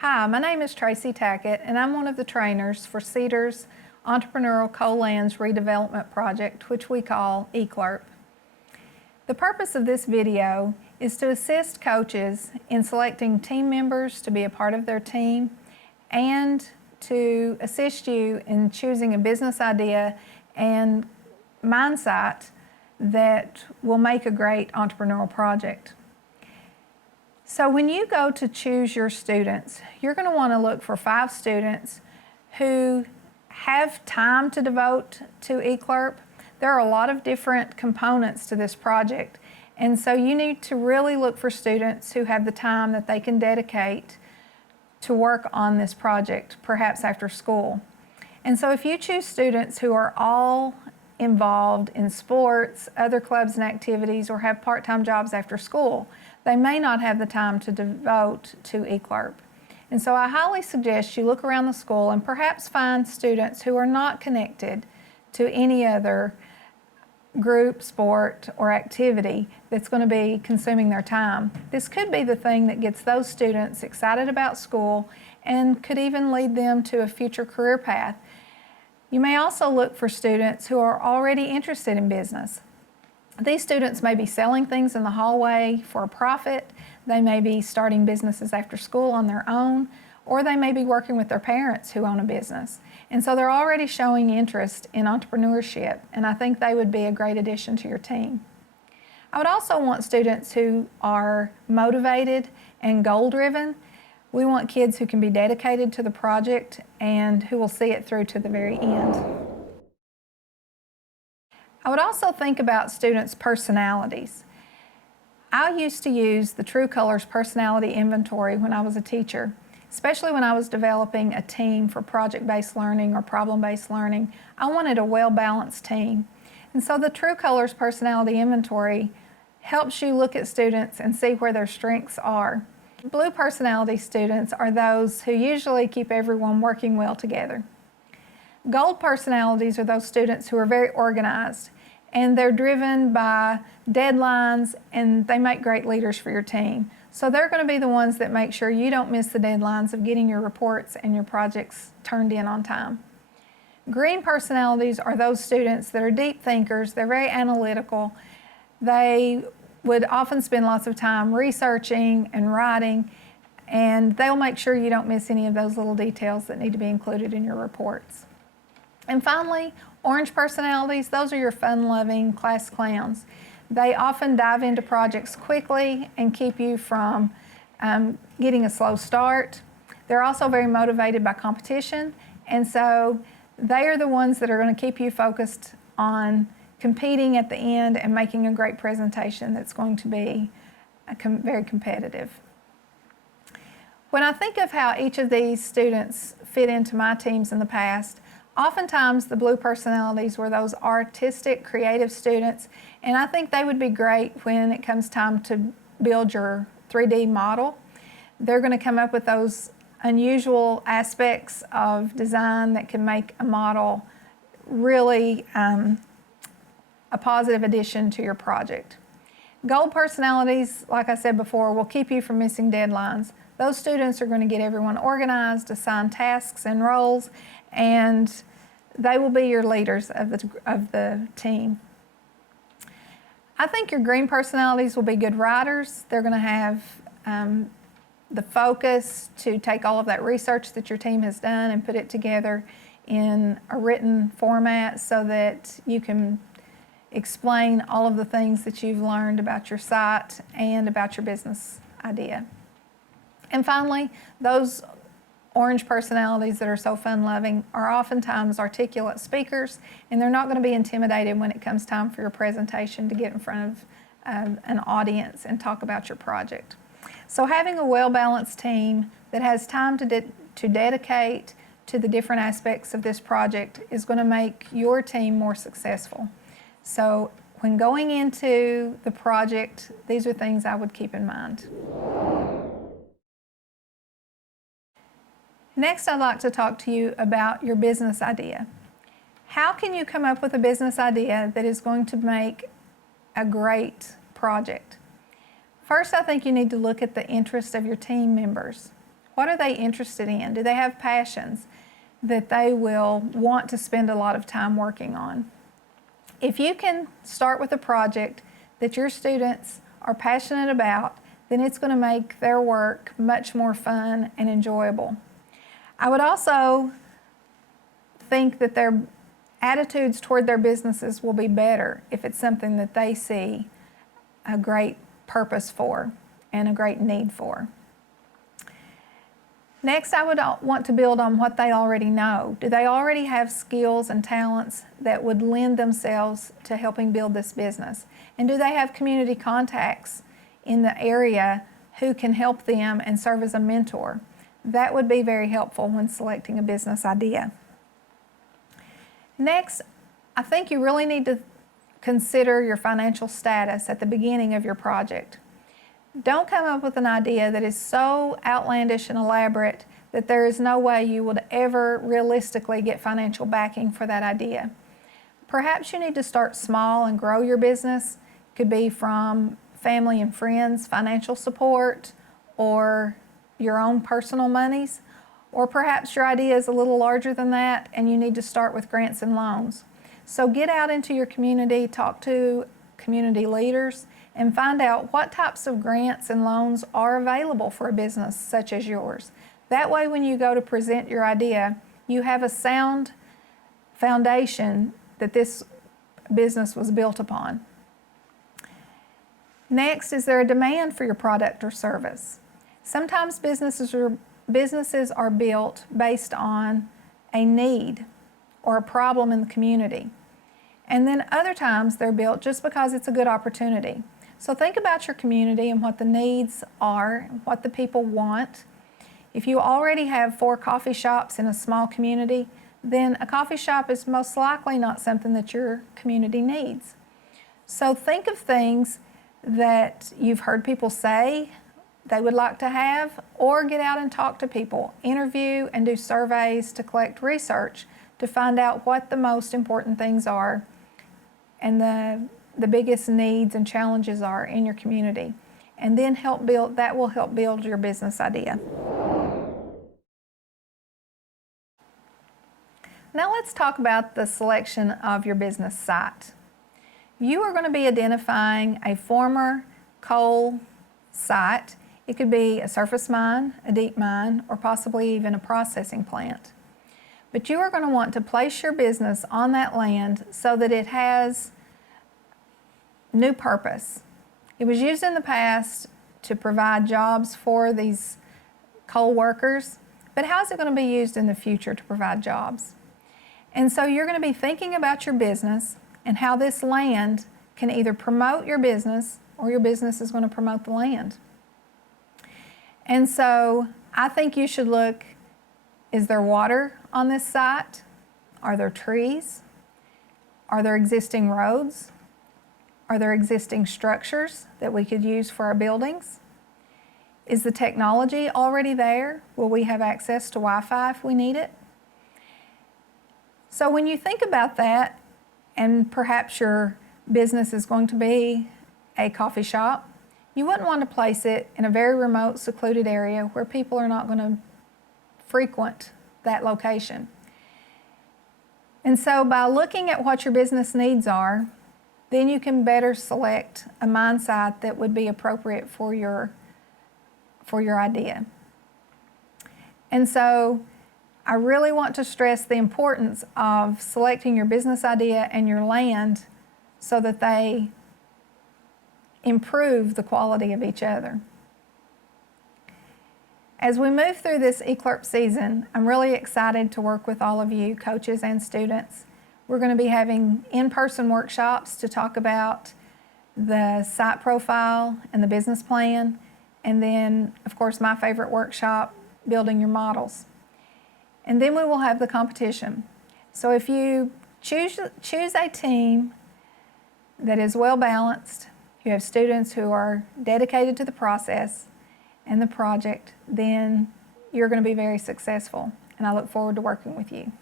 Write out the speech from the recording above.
Hi, my name is Tracy Tackett, and I'm one of the trainers for CEDAR's Entrepreneurial Co-Lands Redevelopment Project, which we call ECLRP. The purpose of this video is to assist coaches in selecting team members to be a part of their team and to assist you in choosing a business idea and mindset that will make a great entrepreneurial project. So when you go to choose your students, you're going to want to look for 5 students who have time to devote to ECLRP. There are a lot of different components to this project, and so you need to really look for students who have the time that they can dedicate to work on this project, perhaps after school. And so if you choose students who are all involved in sports, other clubs and activities, or have part-time jobs after school, they may not have the time to devote to ECLRP. And so I highly suggest you look around the school and perhaps find students who are not connected to any other group, sport, or activity that's going to be consuming their time. This could be the thing that gets those students excited about school and could even lead them to a future career path. You may also look for students who are already interested in business. These students may be selling things in the hallway for a profit, they may be starting businesses after school on their own, or they may be working with their parents who own a business. And so they're already showing interest in entrepreneurship, and I think they would be a great addition to your team. I would also want students who are motivated and goal-driven. We want kids who can be dedicated to the project and who will see it through to the very end. I would also think about students' personalities. I used to use the True Colors Personality Inventory when I was a teacher, especially when I was developing a team for project-based learning or problem-based learning. I wanted a well-balanced team. And so the True Colors Personality Inventory helps you look at students and see where their strengths are. Blue personality students are those who usually keep everyone working well together. Gold personalities are those students who are very organized, and they're driven by deadlines, and they make great leaders for your team. So they're going to be the ones that make sure you don't miss the deadlines of getting your reports and your projects turned in on time. Green personalities are those students that are deep thinkers, they're very analytical, they would often spend lots of time researching and writing, and they'll make sure you don't miss any of those little details that need to be included in your reports. And finally, orange personalities, those are your fun-loving class clowns. They often dive into projects quickly and keep you from getting a slow start. They're also very motivated by competition, and so they are the ones that are going to keep you focused on competing at the end and making a great presentation that's going to be very competitive. When I think of how each of these students fit into my teams in the past, oftentimes the blue personalities were those artistic, creative students, and I think they would be great when it comes time to build your 3D model. They're going to come up with those unusual aspects of design that can make a model really a positive addition to your project. Gold personalities, like I said before, will keep you from missing deadlines. Those students are going to get everyone organized, assign tasks and roles, and they will be your leaders of the team. I think your green personalities will be good writers. They're going to have the focus to take all of that research that your team has done and put it together in a written format so that you can explain all of the things that you've learned about your site and about your business idea. And finally, those orange personalities that are so fun-loving are oftentimes articulate speakers, and they're not going to be intimidated when it comes time for your presentation to get in front of an audience and talk about your project. So having a well-balanced team that has time to dedicate to the different aspects of this project is going to make your team more successful. So when going into the project, these are things I would keep in mind. Next, I'd like to talk to you about your business idea. How can you come up with a business idea that is going to make a great project? First, I think you need to look at the interest of your team members. What are they interested in? Do they have passions that they will want to spend a lot of time working on? If you can start with a project that your students are passionate about, then it's going to make their work much more fun and enjoyable. I would also think that their attitudes toward their businesses will be better if it's something that they see a great purpose for and a great need for. Next, I would want to build on what they already know. Do they already have skills and talents that would lend themselves to helping build this business? And do they have community contacts in the area who can help them and serve as a mentor? That would be very helpful when selecting a business idea. Next, I think you really need to consider your financial status at the beginning of your project. Don't come up with an idea that is so outlandish and elaborate that there is no way you would ever realistically get financial backing for that idea. Perhaps you need to start small and grow your business. It could be from family and friends, financial support, or your own personal monies. Or perhaps your idea is a little larger than that and you need to start with grants and loans. So get out into your community, talk to community leaders, and find out what types of grants and loans are available for a business such as yours. That way, when you go to present your idea, you have a sound foundation that this business was built upon. Next, is there a demand for your product or service? Sometimes businesses are built based on a need or a problem in the community. And then other times they're built just because it's a good opportunity. So think about your community and what the needs are, what the people want. If you already have 4 coffee shops in a small community, then a coffee shop is most likely not something that your community needs. So think of things that you've heard people say they would like to have, or get out and talk to people, interview and do surveys to collect research to find out what the most important things are and the biggest needs and challenges are in your community, and then that will help build your business idea. Now let's talk about the selection of your business site. You are going to be identifying a former coal site. It could be a surface mine, a deep mine, or possibly even a processing plant. But you are going to want to place your business on that land so that it has new purpose. It was used in the past to provide jobs for these coal workers, but how is it going to be used in the future to provide jobs? And so you're going to be thinking about your business and how this land can either promote your business or your business is going to promote the land. And so I think you should look, is there water on this site? Are there trees? Are there existing roads? Are there existing structures that we could use for our buildings? Is the technology already there? Will we have access to Wi-Fi if we need it? So when you think about that, and perhaps your business is going to be a coffee shop, you wouldn't want to place it in a very remote, secluded area where people are not going to frequent that location. And so by looking at what your business needs are, then you can better select a mine site that would be appropriate for your idea. And so I really want to stress the importance of selecting your business idea and your land so that they improve the quality of each other. As we move through this ECLERP season, I'm really excited to work with all of you, coaches and students. We're going to be having in-person workshops to talk about the site profile and the business plan, and then, of course, my favorite workshop, building your models. And then we will have the competition. So if you choose a team that is well-balanced, you have students who are dedicated to the process and the project, then you're going to be very successful, and I look forward to working with you.